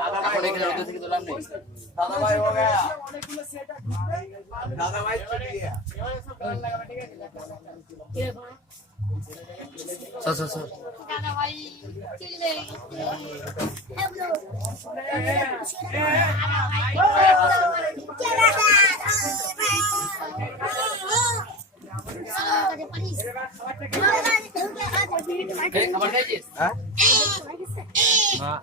दादा भाई हो गया दादा भाई सर दादा भाई चिल्ले खबर खाइए। हाँ